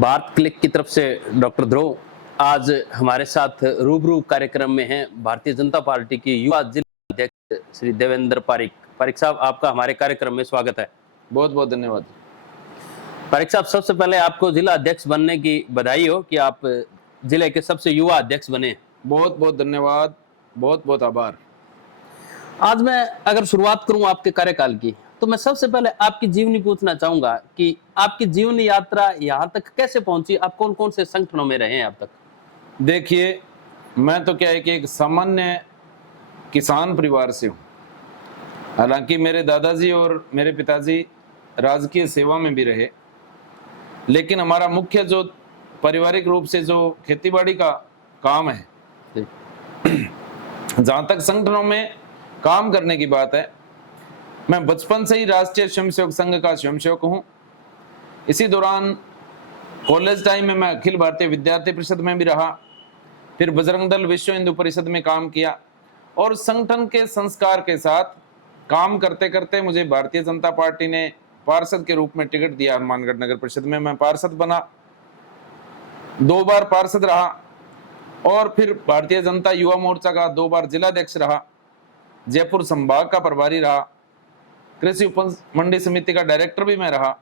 Bharat click की तरफ से डॉक्टर ध्रुव आज हमारे साथ रूबरू कार्यक्रम में हैं भारतीय जनता पार्टी की युवा जिला अध्यक्ष श्री देवेंद्र पारिक। पारिक साहब, आपका हमारे कार्यक्रम में स्वागत है। बहुत बहुत धन्यवाद। पारिक साहब, सबसे पहले आपको जिला अध्यक्ष बनने की बधाई हो कि आप जिले के सबसे युवा अध्यक्ष बने। बहुत बहुत धन्यवाद, बहुत बहुत आभार। आज मैं अगर शुरुआत करूं आपके कार्यकाल की, तो मैं सबसे पहले आपकी जीवनी पूछना चाहूंगा कि आपकी जीवनी यात्रा यहाँ तक कैसे पहुंची, आप कौन कौन से संगठनों में रहे हैं अब तक? देखिए, मैं तो क्या है कि एक सामान्य किसान परिवार से हूँ। हालांकि मेरे दादाजी और मेरे पिताजी राजकीय सेवा में भी रहे, लेकिन हमारा मुख्य जो पारिवारिक रूप से जो खेतीबाड़ी का काम है, जहाँ तक संगठनों में काम करने की बात है, मैं बचपन से ही राष्ट्रीय स्वयंसेवक संघ का स्वयंसेवक हूँ। इसी दौरान कॉलेज टाइम में मैं अखिल भारतीय विद्यार्थी परिषद में भी रहा, फिर बजरंग दल विश्व हिंदू परिषद में काम किया और संगठन के संस्कार के साथ काम करते करते मुझे भारतीय जनता पार्टी ने पार्षद के रूप में टिकट दिया। हनुमानगढ़ नगर परिषद में मैं पार्षद बना, 2 बार पार्षद रहा और फिर भारतीय जनता युवा मोर्चा का 2 बार जिलाध्यक्ष रहा, जयपुर संभाग का प्रभारी रहा, कृषि उपज मंडी समिति का डायरेक्टर भी मैं रहा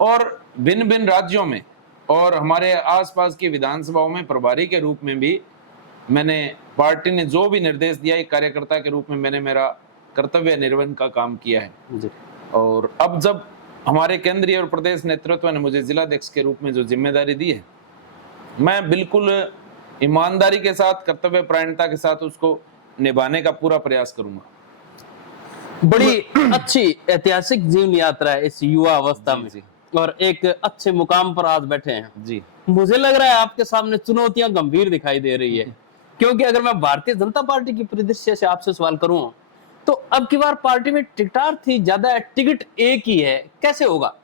और भिन्न भिन्न राज्यों में और हमारे आसपास की विधानसभाओं में प्रभारी के रूप में भी मैंने पार्टी ने जो भी निर्देश दिया, एक कार्यकर्ता के रूप में मैंने मेरा कर्तव्य निर्वहन का काम किया है जी। और अब जब हमारे केंद्रीय और प्रदेश नेतृत्व ने मुझे जिलाध्यक्ष के रूप में जो जिम्मेदारी दी है, मैं बिल्कुल ईमानदारी के साथ, कर्तव्य परायणता के साथ उसको निभाने का पूरा प्रयास करूंगा। बड़ी अच्छी ऐतिहासिक जीवन यात्रा है इस युवा अवस्था में जी। और एक अच्छे मुकाम पर आज बैठे हैं जी। मुझे लग रहा है आपके सामने चुनौतियां गंभीर दिखाई दे रही है, क्योंकि अगर मैं भारतीय जनता पार्टी की परिदृश्य से आपसे सवाल करूं तो अब की बार पार्टी में टिकटार्थी ज्यादा है, टिकट एक ही है, कैसे होगा?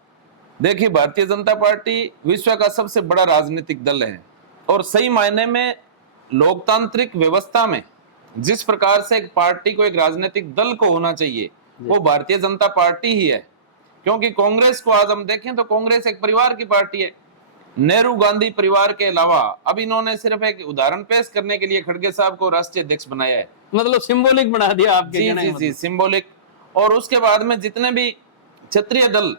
देखिए, भारतीय जनता पार्टी विश्व का सबसे बड़ा राजनीतिक दल है और सही मायने में लोकतांत्रिक व्यवस्था में जिस प्रकार से एक पार्टी को, एक राजनीतिक दल को होना चाहिए, वो भारतीय जनता पार्टी ही है। क्योंकि कांग्रेस को आज हम देखें तो कांग्रेस एक परिवार की पार्टी है। नेहरू गांधी परिवार के अलावा अब इन्होंने सिर्फ एक उदाहरण पेश करने के लिए खड़गे साहब को राष्ट्रीय अध्यक्ष बनाया है, मतलब सिंबॉलिक बना दिया आपके। जी, सिंबॉलिक। और उसके बाद में जितने भी क्षत्रिय दल,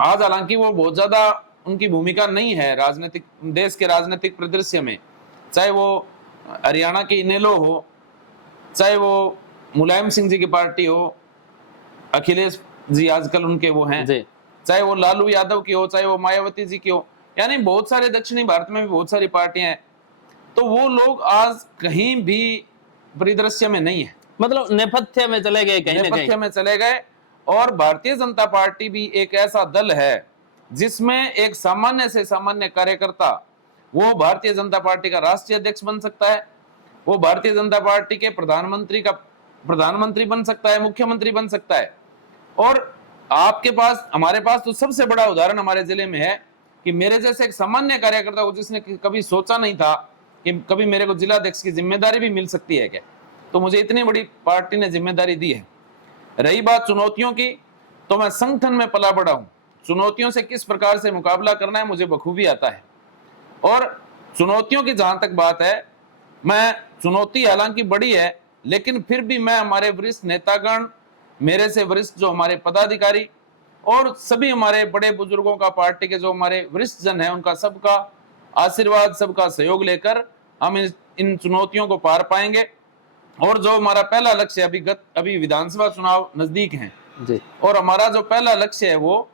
आज हालांकि वो बहुत ज्यादा उनकी भूमिका नहीं है राजनीतिक, देश के राजनीतिक परिदृश्य में, चाहे वो हरियाणा की इनेलो हो, चाहे वो मुलायम सिंह जी की पार्टी हो, अखिलेश जी आजकल उनके वो हैं, चाहे वो लालू यादव की हो, चाहे वो मायावती जी की हो, यानी बहुत सारे दक्षिणी भारत में भी बहुत सारी पार्टियां हैं, तो वो लोग आज कहीं भी परिदृश्य में नहीं है, मतलब नेपथ्य में चले गए, नेपथ्य में चले गए। और भारतीय जनता पार्टी भी एक ऐसा दल है जिसमें एक सामान्य से सामान्य कार्यकर्ता वो भारतीय जनता पार्टी का राष्ट्रीय अध्यक्ष बन सकता है, वो भारतीय जनता पार्टी के प्रधानमंत्री बन सकता है, मुख्यमंत्री बन सकता है। और आपके पास, हमारे पास तो सबसे बड़ा उदाहरण हमारे जिले में है कि मेरे जैसे एक सामान्य कार्यकर्ता को, जिसने कभी सोचा नहीं था कि कभी मेरे को जिलाध्यक्ष की जिम्मेदारी भी मिल सकती है क्या, तो मुझे इतनी बड़ी पार्टी ने जिम्मेदारी दी है। रही बात चुनौतियों की, तो मैं संगठन में पला बड़ा हूं, चुनौतियों से किस प्रकार से मुकाबला करना है मुझे बखूबी आता है। और चुनौतियों की जहां तक बात है, मैं चुनौती हालांकि बड़ी है, लेकिन फिर भी मैं हमारे वरिष्ठ नेतागण, मेरे से वरिष्ठ जो हमारे पदाधिकारी और सभी हमारे बड़े बुजुर्गों का, पार्टी के जो हमारे वरिष्ठ जन हैं, उनका सबका आशीर्वाद, सबका सहयोग लेकर हम इन चुनौतियों को पार पाएंगे। और जो हमारा पहला लक्ष्य, अभी विधानसभा चुनाव नजदीक हैं जी, और हमारा जो पहला लक्ष्य है वो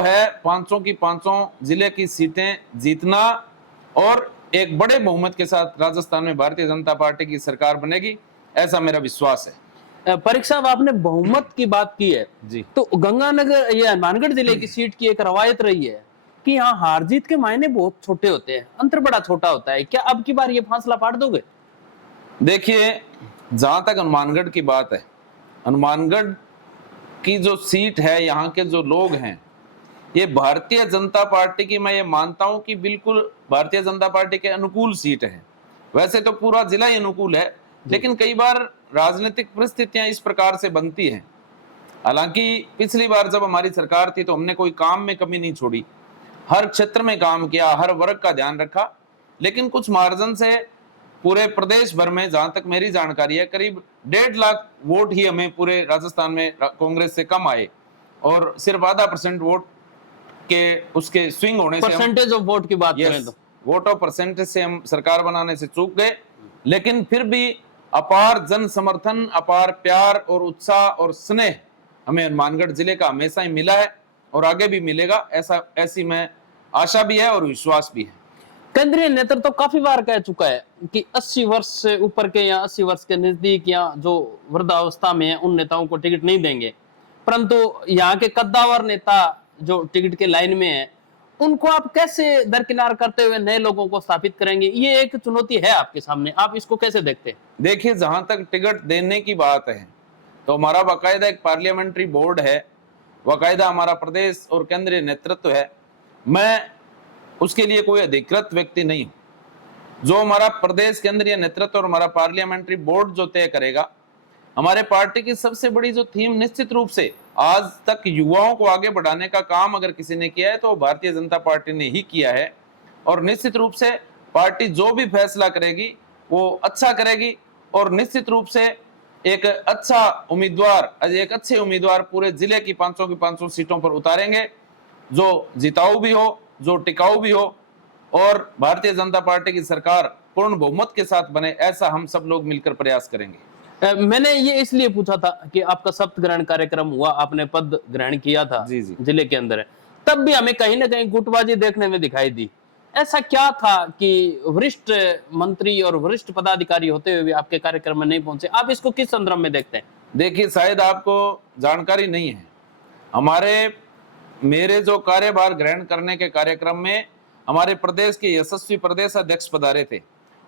है 500 की 500 जिले की सीटें जीतना और एक बड़े बहुमत के साथ राजस्थान में भारतीय जनता पार्टी की सरकार बनेगी, ऐसा मेरा विश्वास है। पारिक साहब, आपने बहुमत की बात की है जी, तो गंगानगर या हनुमानगढ़ जिले की सीट की एक रवायत रही है कि यहाँ हार जीत के मायने बहुत छोटे होते हैं, अंतर बड़ा छोटा होता है, क्या अब की बार ये फासला पाट दोगे? देखिए, जहां तक हनुमानगढ़ की बात है, हनुमानगढ़ की जो सीट है, यहाँ के जो लोग हैं, ये भारतीय जनता पार्टी की, मैं ये मानता हूं कि बिल्कुल भारतीय जनता पार्टी के अनुकूल सीट है। वैसे तो पूरा जिला ही अनुकूल है, लेकिन कई बार राजनीतिक परिस्थितियां इस प्रकार से बनती हैं। हालांकि पिछली बार जब हमारी सरकार थी तो हमने कोई काम में कमी नहीं छोड़ी, हर क्षेत्र में काम किया, हर वर्ग का ध्यान रखा, लेकिन कुछ मार्जिन से पूरे प्रदेश भर में, जहां तक मेरी जानकारी है, करीब 1.5 लाख वोट ही हमें पूरे राजस्थान में कांग्रेस से कम आए, और सिर्फ आधा % वोट के उसके स्विंग होने से परसेंटेज ऑफ वोट की बात करें तो वोट ऑफ परसेंटेज से हम सरकार बनाने से चूक गए। लेकिन फिर भी अपार जन समर्थन, अपार प्यार और उत्साह और स्नेह हमें हनुमानगढ़ जिले का हमेशा ही मिला है और आगे भी मिलेगा, ऐसी मैं आशा भी है और विश्वास भी है। केंद्रीय नेतृत्व तो काफी बार कह चुका है कि 80 वर्ष से ऊपर के या 80 वर्ष के नजदीक या जो वृद्धावस्था में है उन नेताओं को टिकट नहीं देंगे, परंतु यहाँ के कद्दावर नेता जो टिकट के लाइन में है उनको आप कैसे दरकिनार करते हुए नए लोगों को स्थापित करेंगे? ये एक चुनौती है आपके सामने, आप इसको कैसे देखते हैं? देखिए, जहां तक टिकट देने की बात है तो हमारा बाकायदा एक पार्लियामेंट्री बोर्ड है, बाकायदा हमारा प्रदेश और केंद्रीय नेतृत्व है। मैं उसके लिए कोई अधिकृत व्यक्ति नहीं हूं। जो हमारा प्रदेश केंद्रीय नेतृत्व और हमारा पार्लियामेंट्री बोर्ड जो तय करेगा, हमारे पार्टी की सबसे बड़ी जो थीम निश्चित रूप से आज तक युवाओं को आगे बढ़ाने का काम अगर किसी ने किया है तो भारतीय जनता पार्टी ने ही किया है। और निश्चित रूप से पार्टी जो भी फैसला करेगी वो अच्छा करेगी, और निश्चित रूप से एक अच्छा उम्मीदवार, एक अच्छे उम्मीदवार पूरे जिले की 500 की 500 सीटों पर उतारेंगे, जो जिताऊ भी हो, जो टिकाऊ भी हो, और भारतीय जनता पार्टी की सरकार पूर्ण बहुमत के साथ बने, ऐसा हम सब लोग मिलकर प्रयास करेंगे। मैंने ये इसलिए पूछा था कि आपका शपथ ग्रहण कार्यक्रम हुआ, आपने पद ग्रहण किया था जी जी। जिले के अंदर, तब भी हमें कहीं ना कहीं गुटबाजी देखने में दिखाई दी। ऐसा क्या था कि वरिष्ठ मंत्री और वरिष्ठ पदाधिकारी होते हुए भी आपके कार्यक्रम में नहीं पहुंचे? आप इसको किस संदर्भ में देखते हैं? देखिए, शायद आपको जानकारी नहीं है, मेरे जो कार्यभार ग्रहण करने के कार्यक्रम में हमारे प्रदेश के यशस्वी प्रदेश अध्यक्ष पधारे थे,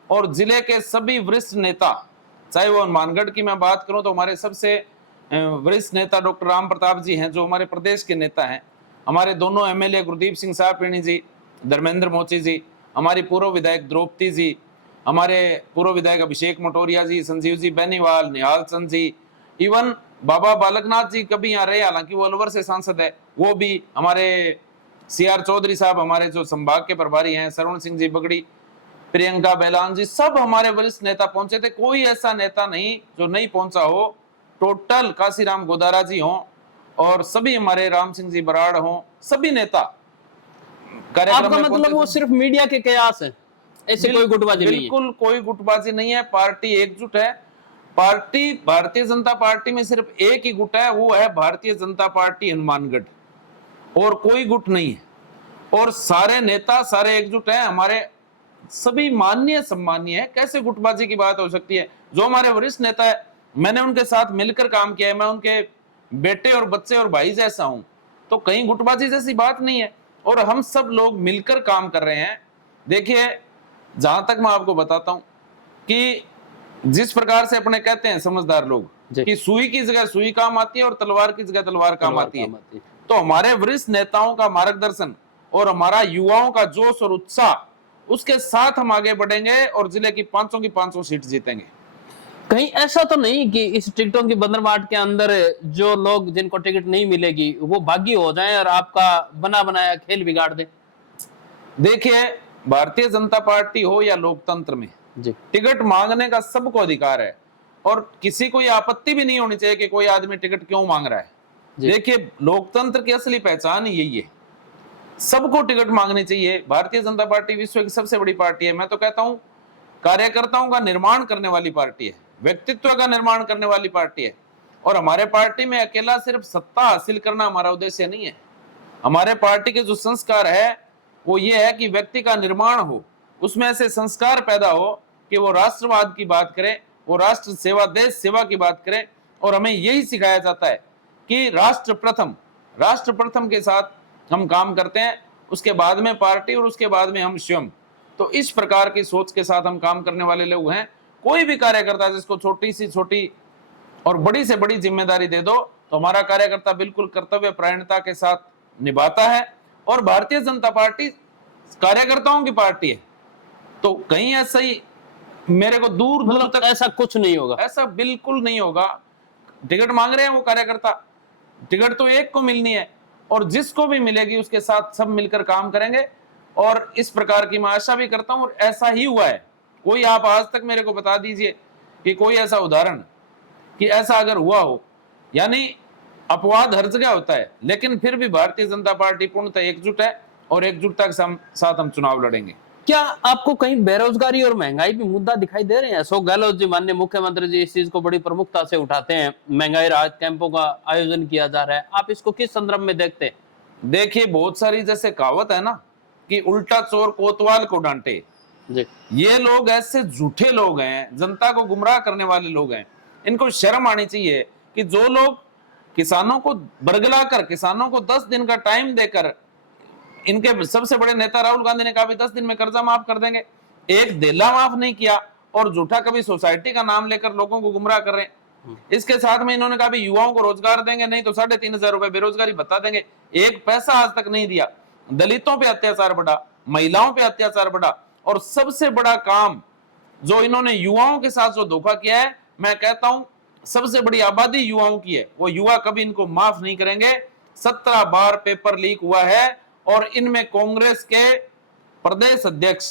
और जिले के सभी वरिष्ठ नेता, चाहे वो हनुमानगढ़ की मैं बात करूं तो हमारे सबसे वरिष्ठ नेता डॉक्टर राम प्रताप जी हैं, जो हमारे प्रदेश के नेता हैं, हमारे दोनों MLA गुरदीप सिंह साहब जी, धर्मेंद्र मोची जी, हमारी पूर्व विधायक द्रौपदी जी, हमारे पूर्व विधायक अभिषेक मटोरिया जी, संजीव जी बेनीवाल, निहाल चंद जी, इवन बाबा बालकनाथ जी कभी यहाँ रहे, हालांकि वो अलवर से सांसद है, वो भी, हमारे CR चौधरी साहब हमारे जो संभाग के प्रभारी हैं, सरवण सिंह जी बगड़ी, प्रियंका बैलान जी, सब हमारे वरिष्ठ नेता पहुंचे थे। कोई ऐसा नेता नहीं जो नहीं पहुंचा हो। टोटल काशीराम गोदारा जी हों और सभी हमारे राम सिंह जी बराड़ हों, सभी नेता कार्यक्रम आपका में मतलब वो सिर्फ मीडिया के कयास है, ऐसे कोई गुटबाजी नहीं है? बिल्कुल कोई गुटबाजी नहीं है। पार्टी एकजुट है। पार्टी, भारतीय जनता पार्टी में सिर्फ एक ही गुट है, वो है भारतीय जनता पार्टी हनुमानगढ़, और कोई गुट नहीं है। और सारे नेता सारे एकजुट हैं, हमारे सभी माननीय सम्मानीय है। कैसे गुटबाजी की बात हो सकती है? जो हमारे वरिष्ठ नेता है, मैंने उनके साथ मिलकर काम किया है, मैं उनके बेटे और बच्चे और भाई जैसा हूं, तो कहीं गुटबाजी जैसी बात नहीं है, और हम सब लोग मिलकर काम कर रहे हैं। देखिए, जहां तक मैं आपको बताता हूं कि जिस प्रकार से अपने कहते हैं समझदार लोग कि सुई की जगह सुई काम आती है और तलवार की जगह तलवार काम आती है, तो हमारे वरिष्ठ नेताओं का मार्गदर्शन और हमारा युवाओं का जोश और उत्साह, उसके साथ हम आगे बढ़ेंगे और जिले की 500 की 500 सीट जीतेंगे। कहीं ऐसा तो नहीं कि इस टिकटों की बंदरबाट के अंदर जो लोग जिनको टिकट नहीं मिलेगी वो भागी हो जाएं और आपका बना बनाया खेल बिगाड़ दें? देखिए, भारतीय जनता पार्टी हो या लोकतंत्र में जी, टिकट मांगने का सबको अधिकार है, और किसी को आपत्ति भी नहीं होनी चाहिए कि कोई आदमी टिकट क्यों मांग रहा है। देखिए, लोकतंत्र की असली पहचान यही है, सबको टिकट मांगनी चाहिए। भारतीय जनता पार्टी विश्व की सबसे बड़ी पार्टी है। मैं तो कहता हूं, कार्यकर्ताओं का निर्माण करने वाली पार्टी है, व्यक्तित्व का निर्माण करने वाली पार्टी है। और हमारे पार्टी में अकेला सिर्फ सत्ता हासिल करना हमारा उद्देश्य नहीं है। हमारे पार्टी के जो संस्कार है वो ये है कि व्यक्ति का निर्माण हो, उसमें ऐसे संस्कार पैदा हो कि वो राष्ट्रवाद की बात करे, वो राष्ट्र सेवा, देश सेवा की बात करे। और हमें यही सिखाया जाता है कि राष्ट्र प्रथम के साथ हम काम करते हैं, उसके बाद में पार्टी और उसके बाद में हम स्वयं। तो इस प्रकार की सोच के साथ हम काम करने वाले लोग हैं। कोई भी कार्यकर्ता जिसको छोटी से छोटी और बड़ी से बड़ी जिम्मेदारी दे दो, तो हमारा कार्यकर्ता बिल्कुल कर्तव्य परायणता के साथ निभाता है। और भारतीय जनता पार्टी कार्यकर्ताओं की पार्टी है, तो कहीं ऐसा ही मेरे को दूर दूर तक ऐसा कुछ नहीं होगा, ऐसा बिल्कुल नहीं होगा। टिकट मांग रहे हैं वो कार्यकर्ता, टिकट तो एक को मिलनी है, और जिसको भी मिलेगी उसके साथ सब मिलकर काम करेंगे। और इस प्रकार की मैं आशा भी करता हूं, और ऐसा ही हुआ है। कोई आप आज तक मेरे को बता दीजिए कि कोई ऐसा उदाहरण कि ऐसा अगर हुआ हो। यानी अपवाद हर जगह होता है, लेकिन फिर भी भारतीय जनता पार्टी पूर्णतः एकजुट है और एकजुटता के साथ हम चुनाव लड़ेंगे। क्या आपको कहीं बेरोजगारी और महंगाई भी मुद्दा दिखाई दे रहे हैं? अशोक गहलोत जी, माननीय मुख्यमंत्री जी, इस चीज को बड़ी प्रमुखता से उठाते हैं। महंगाई राहत कैंपों का आयोजन किया जा रहा है, आप इसको किस संदर्भ में देखते हैं? देखिए, बहुत सारी जैसे कहावत है ना कि उल्टा चोर कोतवाल को डांटे। जी। ये लोग ऐसे झूठे लोग हैं, जनता को गुमराह करने वाले लोग हैं। इनको शर्म आनी चाहिए कि जो लोग किसानों को बरगला कर, किसानों को 10 दिन का टाइम देकर, इनके सबसे बड़े नेता राहुल गांधी ने कहा भी 10 दिन में कर्जा माफ कर देंगे, एक देला माफ नहीं किया और झूठा कभी सोसाइटी का नाम लेकर लोगों को गुमराह कर रहे हैं। इसके साथ में इन्होंने कहा भी युवाओं को रोजगार देंगे, नहीं तो 3,500 रुपए बेरोजगारी भत्ता देंगे। एक पैसा आज तक नहीं दिया। दलितों पे अत्याचार बढ़ा, महिलाओं पे अत्याचार बढ़ा, और सबसे बड़ा काम जो इन्होंने युवाओं के साथ जो धोखा किया है, मैं कहता हूं सबसे बड़ी आबादी युवाओं की है। वो युवा कभी इनको माफ नहीं करेंगे। 17 बार पेपर लीक हुआ है और इनमें कांग्रेस के प्रदेश अध्यक्ष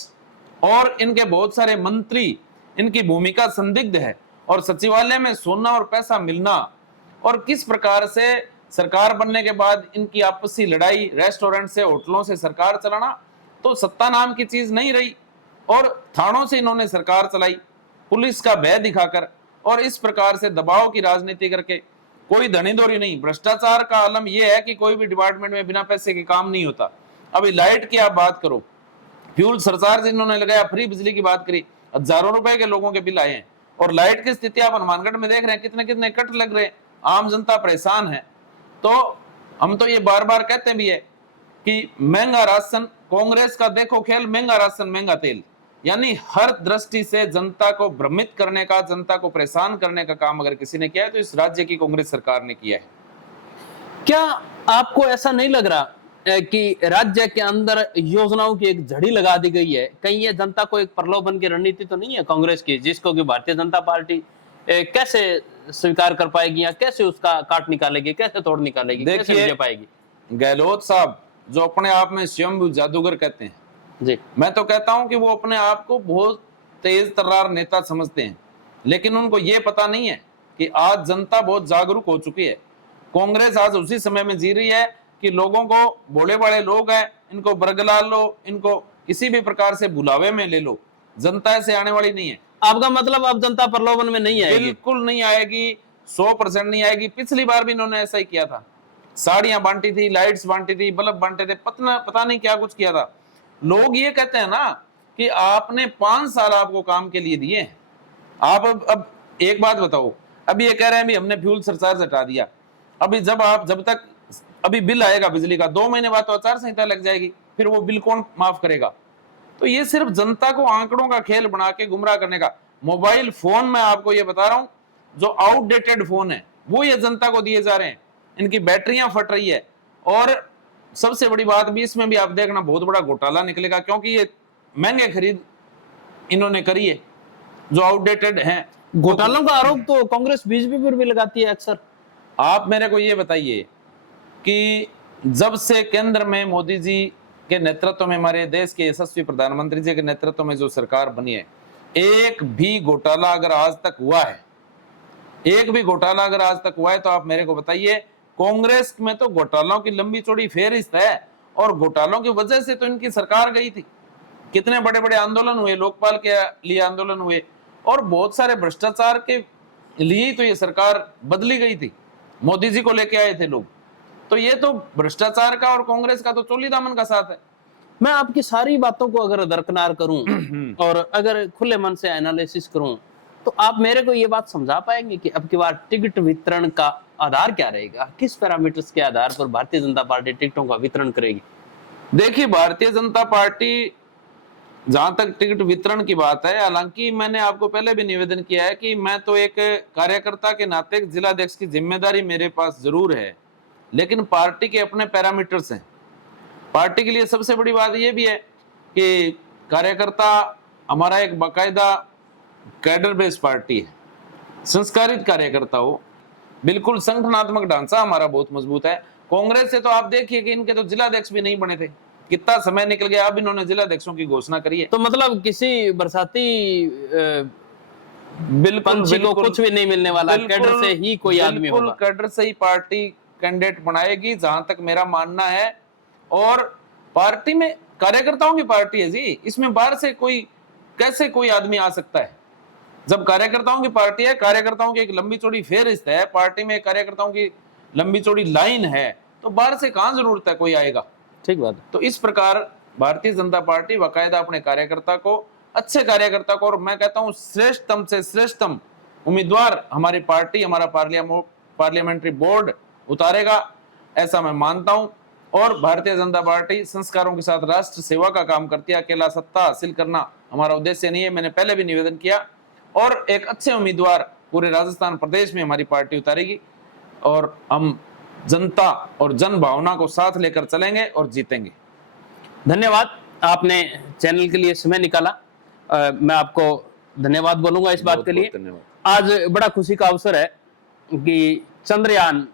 और इनके बहुत सारे मंत्री, इनकी भूमिका संदिग्ध है। और सचिवालय में सोना और पैसा मिलना, और किस प्रकार से सरकार बनने के बाद इनकी आपसी लड़ाई, रेस्टोरेंट से, होटलों से सरकार चलाना, तो सत्ता नाम की चीज नहीं रही। और थानों से इन्होंने सरकार चलाई, पुलिस का भय दिखाकर, और इस प्रकार से दबाव की राजनीति करके। कोई धनीधोरी नहीं। भ्रष्टाचार का आलम यह है कि कोई भी डिपार्टमेंट में बिना पैसे के काम नहीं होता। अभी लाइट की आप बात करो, फ्यूल सरचार्ज इन्होंने लगाया, फ्री बिजली की बात करी, हजारों रुपए के लोगों के बिल आए हैं। और लाइट की स्थिति आप हनुमानगढ़ में देख रहे हैं, कितने कितने कट लग रहे हैं, आम जनता परेशान है। तो हम तो ये बार बार कहते भी है कि महंगा राशन, कांग्रेस का देखो खेल, महंगा राशन महंगा तेल। यानी हर दृष्टि से जनता को भ्रमित करने का, जनता को परेशान करने का काम अगर किसी ने किया है तो इस राज्य की कांग्रेस सरकार ने किया है। क्या आपको ऐसा नहीं लग रहा कि राज्य के अंदर योजनाओं की एक झड़ी लगा दी गई है? कहीं ये जनता को एक प्रलोभन की रणनीति तो नहीं है कांग्रेस की, जिसको कि भारतीय जनता पार्टी कैसे स्वीकार कर पाएगी, या कैसे उसका काट निकालेगी, कैसे तोड़ निकालेगी, कैसे विजय पाएगी? गहलोत साहब जो अपने आप में स्वयं जादूगर कहते हैं जी, मैं तो कहता हूं कि वो अपने आप को बहुत तेज तर्रार नेता समझते हैं, लेकिन उनको ये पता नहीं है कि आज जनता बहुत जागरूक हो चुकी है। कांग्रेस आज उसी समय में जी रही है कि लोगों को, भोले बड़े लोग हैं, इनको बरगला लो, इनको किसी भी प्रकार से बुलावे में ले लो। जनता ऐसे आने वाली नहीं है। आपका मतलब अब जनता प्रलोभन में नहीं आएगी? बिल्कुल नहीं आएगी, 100% नहीं आएगी। पिछली बार भी इन्होंने ऐसा ही किया था, साड़ियां बांटी थी, लाइट्स बांटी थी, बल्ब बांटे थे, पता नहीं क्या कुछ किया था। लोग ये कहते हैं ना कि आपने 5 साल आपको काम के लिए दिए, आप अब एक बात बताओ, अभी ये कह रहे हैं भी हमने फ्यूल सरचार्ज हटा दिया। अभी जब तक अभी बिल आएगा बिजली का, 2 महीने बाद तो आचार संहिता लग जाएगी, फिर वो बिल कौन माफ करेगा? तो ये सिर्फ जनता को आंकड़ों का खेल बना के गुमराह करने का। मोबाइल फोन में आपको ये बता रहा हूं, जो आउटडेटेड फोन है वो ये जनता को दिए जा रहे हैं, इनकी बैटरियां फट रही है। और सबसे बड़ी बात भी इसमें भी आप देखना, बहुत बड़ा घोटाला निकलेगा, क्योंकि ये महंगे खरीद इन्होंने करी है जो आउटडेटेड हैं। घोटालों का आरोप तो कांग्रेस बीजेपी पर भी लगाती है अक्सर। आप मेरे को ये बताइए कि जब से केंद्र में मोदी जी के नेतृत्व में, हमारे देश के यशस्वी प्रधानमंत्री जी के नेतृत्व में जो सरकार बनी है, एक भी घोटाला अगर आज तक हुआ है, एक भी घोटाला अगर आज तक हुआ है तो आप मेरे को बताइए। कांग्रेस में तो घोटालों की लंबी चौड़ी फेहरिस्त है, और घोटालों की वजह से तो इनकी सरकार गई थी। कितने बड़े बड़े आंदोलन हुए, लोकपाल के लिए आंदोलन हुए, और बहुत सारे भ्रष्टाचार के लिए तो ये सरकार बदली गई थी, मोदी जी को लेके आए थे लोग। तो ये तो भ्रष्टाचार का और कांग्रेस का तो चोली दामन का साथ है। मैं आपकी सारी बातों को अगर दरकिनार करूं और अगर खुले मन से एनालिसिस करूं, तो आप मेरे को ये बात समझा पाएंगे कि अब की बार टिकट वितरण का आधार क्या रहेगा? किस पैरामीटर्स के आधार पर भारतीय जनता पार्टी टिकटों का वितरण करेगी? देखिए, भारतीय जनता पार्टी, जहां तक टिकट वितरण की बात है, हालांकि मैंने आपको पहले भी निवेदन किया है कि मैं तो एक कार्यकर्ता के नाते जिलाध्यक्ष की जिम्मेदारी मेरे पास जरूर है, लेकिन पार्टी के अपने पैरामीटर्स हैं। पार्टी के लिए सबसे बड़ी बात यह भी है कि कार्यकर्ता हमारा एक बाकायदा कैडर बेस्ड पार्टी है, संस्कारित कार्यकर्ता हो, बिल्कुल संगठनात्मक ढांचा हमारा बहुत मजबूत है। कांग्रेस से तो आप देखिए कि इनके तो जिलाध्यक्ष भी नहीं बने थे, कितना समय निकल गया, अब इन्होंने जिलाध्यक्षों की घोषणा करी है। तो मतलब किसी बरसाती बिल्कुल पंछी को बिल्कुल कुछ भी नहीं मिलने वाला, कैडर से ही कोई आदमी बिल्कुल होगा। कैडर से ही पार्टी कैंडिडेट बनाएगी, जहां तक मेरा मानना है। और पार्टी में कार्यकर्ताओं की पार्टी है जी, इसमें बाहर से कोई कैसे कोई आदमी आ सकता है? जब कार्यकर्ताओं की पार्टी है, कार्यकर्ताओं की एक लंबी चौड़ी फेहरिस्त है, पार्टी में कार्यकर्ताओं की लंबी चौड़ी लाइन है, तो बाहर से कहां जरूरत है कोई आएगा? ठीक बात है। तो इस प्रकार भारतीय जनता पार्टी बाकायदा अपने कार्यकर्ता को, अच्छे कार्यकर्ता को, और मैं कहता हूं श्रेष्ठतम से श्रेष्ठतम उम्मीदवार हमारी पार्टी, हमारा पार्लियामेंट्री बोर्ड उतारेगा, ऐसा मैं मानता हूं। और भारतीय जनता पार्टी संस्कारों के साथ राष्ट्र सेवा का काम करती है, अकेला सत्ता हासिल करना हमारा उद्देश्य नहीं है, मैंने पहले भी निवेदन किया। और एक अच्छे उम्मीदवार पूरे राजस्थान प्रदेश में हमारी पार्टी उतारेगी, और हम जनता और जन भावना को साथ लेकर चलेंगे और जीतेंगे। धन्यवाद, आपने चैनल के लिए समय निकाला। मैं आपको धन्यवाद बोलूंगा इस बात के लिए। धन्यवाद। आज बड़ा खुशी का अवसर है कि चंद्रयान,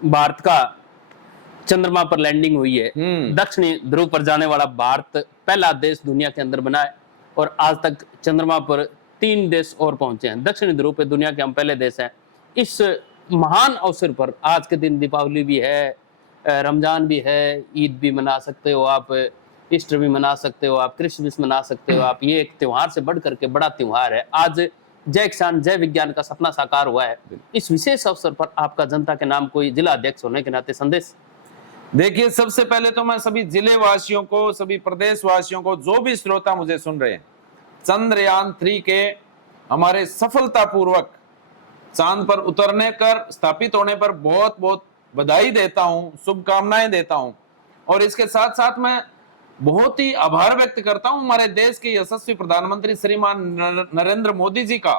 भारत का चंद्रमा पर लैंडिंग हुई है। दक्षिणी ध्रुव पर जाने वाला भारत पहला देश दुनिया के अंदर बना है, और आज तक चंद्रमा पर 3 देश और पहुंचे हैं। दक्षिणी ध्रुव पे दुनिया के हम पहले देश हैं। इस महान अवसर पर आज के दिन दीपावली भी है, रमजान भी है, ईद भी मना सकते हो आप, ईस्टर भी मना सकते हो आप, क्रिसमस मना सकते हो आप। ये एक त्योहार से बढ़ करके बड़ा त्योहार है। आज जय किसान जय विज्ञान का सपना साकार हुआ है। इस विशेष अवसर पर आपका जनता के नाम कोई जिला अध्यक्ष होने के नाते संदेश? देखिए, सबसे पहले तो मैं सभी जिले वासियों को, सभी प्रदेश वासियों को, जो भी श्रोता मुझे सुन रहे हैं, चंद्रयान 3 के हमारे सफलतापूर्वक चांद पर उतरने कर स्थापित होने पर बहुत बहुत बधाई देता हूं, शुभकामनाएं देता हूं। और इसके साथ साथ मैं बहुत ही आभार व्यक्त करता हूं हमारे देश के यशस्वी प्रधानमंत्री श्रीमान नरेंद्र मोदी जी का,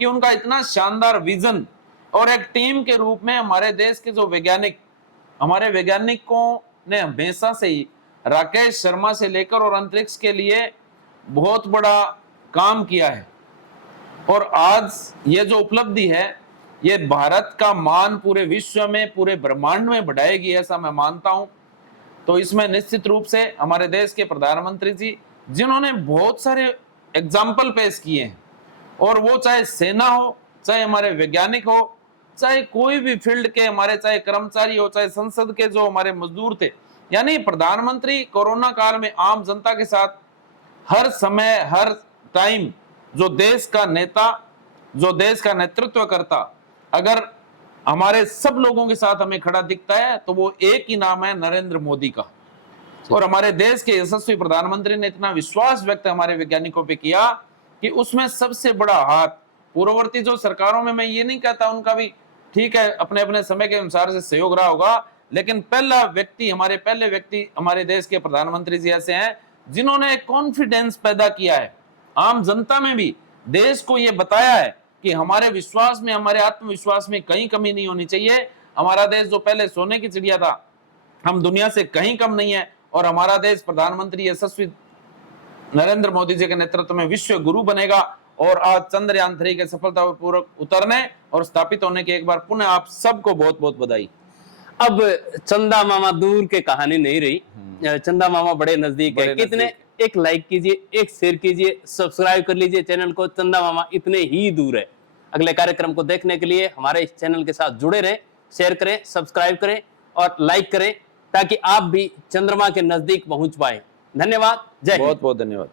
कि उनका इतना शानदार विजन, और एक टीम के रूप में हमारे देश के जो वैज्ञानिक, हमारे वैज्ञानिकों ने हमेशा से ही राकेश शर्मा से लेकर और अंतरिक्ष के लिए बहुत बड़ा काम किया है। और आज ये जो उपलब्धि है, ये भारत का मान पूरे विश्व में, पूरे ब्रह्मांड में बढ़ाएगी, ऐसा मैं मानता हूं। तो इसमें निश्चित रूप से हमारे देश के प्रधानमंत्री जी, जिन्होंने बहुत सारे एग्जाम्पल पेश किए हैं, और वो चाहे सेना हो, चाहे हमारे वैज्ञानिक हो, चाहे कोई भी फील्ड के हमारे, चाहे कर्मचारी हो, चाहे संसद के जो हमारे मजदूर थे, यानी प्रधानमंत्री कोरोना काल में आम जनता के साथ हर समय, हर टाइम, जो देश का नेता, जो देश का नेतृत्व करता, अगर हमारे सब लोगों के साथ हमें खड़ा दिखता है, तो वो एक ही नाम है, नरेंद्र मोदी का। और हमारे देश के यशस्वी प्रधानमंत्री ने इतना विश्वास व्यक्त हमारे वैज्ञानिकों पे किया कि उसमें सबसे बड़ा हाथ पूर्ववर्ती जो सरकारों में, मैं ये नहीं कहता उनका भी ठीक है, अपने अपने समय के अनुसार से सहयोग रहा होगा, लेकिन पहला व्यक्ति, हमारे पहले व्यक्ति हमारे देश के प्रधानमंत्री जी ऐसे हैं, जिन्होंने कॉन्फिडेंस पैदा किया है आम जनता में भी, देश को ये बताया है कि हमारे विश्वास में, हमारे आत्मविश्वास में कहीं कमी नहीं होनी चाहिए। हमारा देश जो पहले सोने की चिड़िया था, हम दुनिया से कहीं कम नहीं है, और हमारा देश प्रधानमंत्री यशस्वी नरेंद्र मोदी जी के नेतृत्व में विश्व गुरु बनेगा। और आज चंद्रयान 3 के सफलतापूर्वक उतरने और स्थापित होने के एक बार पुनः आप सबको बहुत बहुत बधाई। अब चंदा मामा दूर के कहानी नहीं रही, चंदा मामा बड़े नजदीक है। कितने, एक लाइक कीजिए, एक शेयर कीजिए, सब्सक्राइब कर लीजिए चैनल को। चंदा मामा इतने ही दूर है। अगले कार्यक्रम को देखने के लिए हमारे इस चैनल के साथ जुड़े रहें, शेयर करें, सब्सक्राइब करें और लाइक करें, ताकि आप भी चंद्रमा के नजदीक पहुंच पाए। धन्यवाद, जय हिंद। बहुत बहुत धन्यवाद।